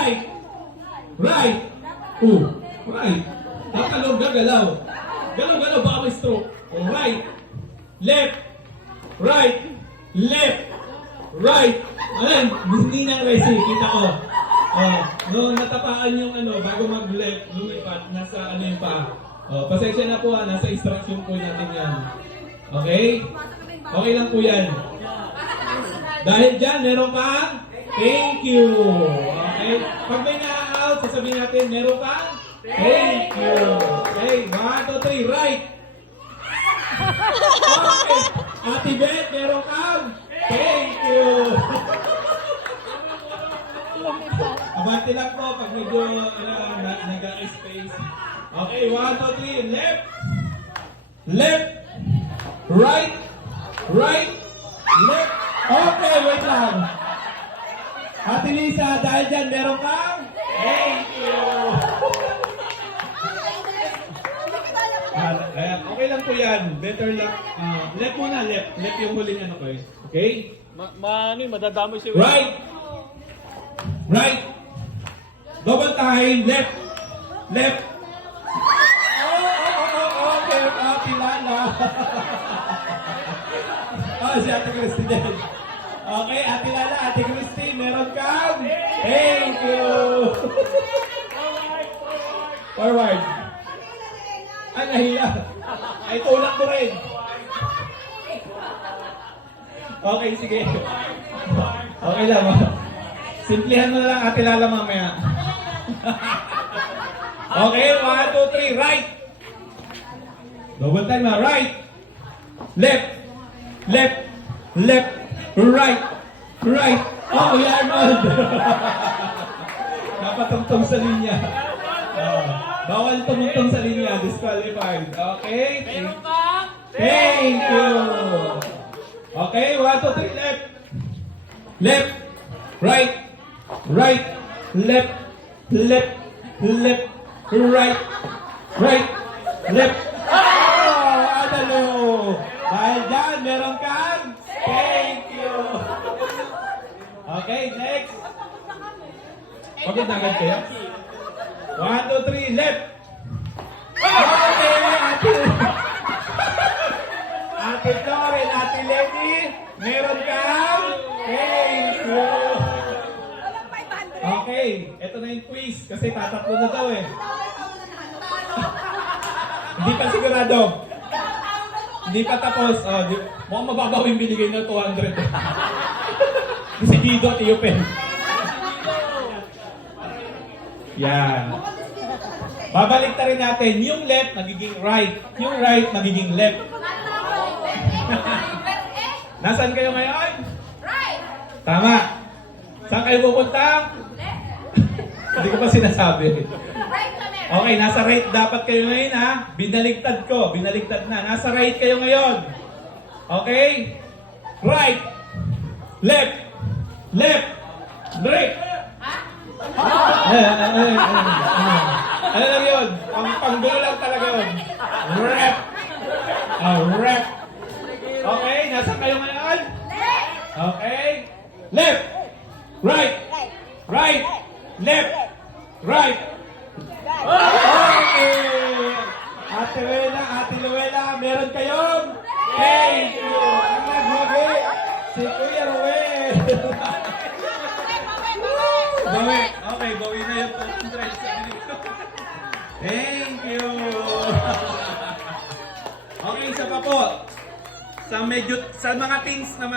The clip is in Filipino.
Right. Right. Right. Tatalog, gagalaw. Galaw, baka may stroke. Right. Left. Right. Left. Right. Ayan, hindi nang racing. Kita ko. Noong natapaan yung bago mag-left, lumipat, nasa yung pa. Pasensya na po nasa instruction po natin yan. Okay? Okay lang po yan. Dahil dyan, meron kang thank you. Okay? Pag may na-out, sasabihin natin, meron kang thank you. Okay? 1, 2, 3, right. Okay. Ate Beth, meron kang thank you. Abante lang po pag medyo nag-space. Okay, 1, 2, 3, left. Left. Right. Right. Left. Okay, wait lang. Ate Lisa, dahil dyan, meron kang thank you. Okay lang po yan. Better lang. Left muna, left. Left yung huling ko eh. Okay? Madadamay si Right. Right. Double time. Left. Left. Okay. Ate Lala. Si Ate Christy din. Okay, Ate Lala, Ate Christy, meron kang thank you. Forward. Ay, nahiya. Ay, tulak ko rin. Okay, sige. Okay lang. Simplihan mo na lang, Ate Lala, mamaya. Okay, 1, 2, 3, right. Double time na, right. Left. Left. Left. Right. Right. Oh, yan mo. Napatungtong sa linya. Bawal tumutong sa linya. Disqualified. Okay? Thank you. Okay, 1, 2, 3, left. Left. Right. Right. Left. Left. Left. Right. Right. Left. Oh, adalo. Dahil dyan, meron kang thank you. Okay, next. Pagod na agad kayo? 1, 2, 3, left. Okay, Ate. Ate Florel, Ate Lenny, meron kang thank you. Okay, eto na yung quiz kasi tatatlo na daw eh. Hindi pa sigurado. Hindi pa tapos. Mukhang mababaw yung binigay na 200. Si Dido at Iopen. Yan. Babalik na rin natin. Yung left, nagiging right. Yung right, nagiging left. Nasaan kayo ngayon? Right. Tama. Saan kayo pupunta? Hindi ko pa sinasabi. Right kami. Okay, nasa right dapat kayo ngayon ha. Binaligtad ko. Binaligtad na. Nasa right kayo ngayon. Okay? Right. Left. Left. Right. Ano lang yun? Panggulang talaga yun. Rep. Rep. Okay, nasa kayo ngayon? Okay. Left. Right. Right. Left. Right. Okay! Ate Luella, meron kayong thank you! Ang naghabi, si Kuya Ruel! Bawi! Okay, bawi na yung 200. Thank you! Okay, isa pa po. Sa mga teens naman.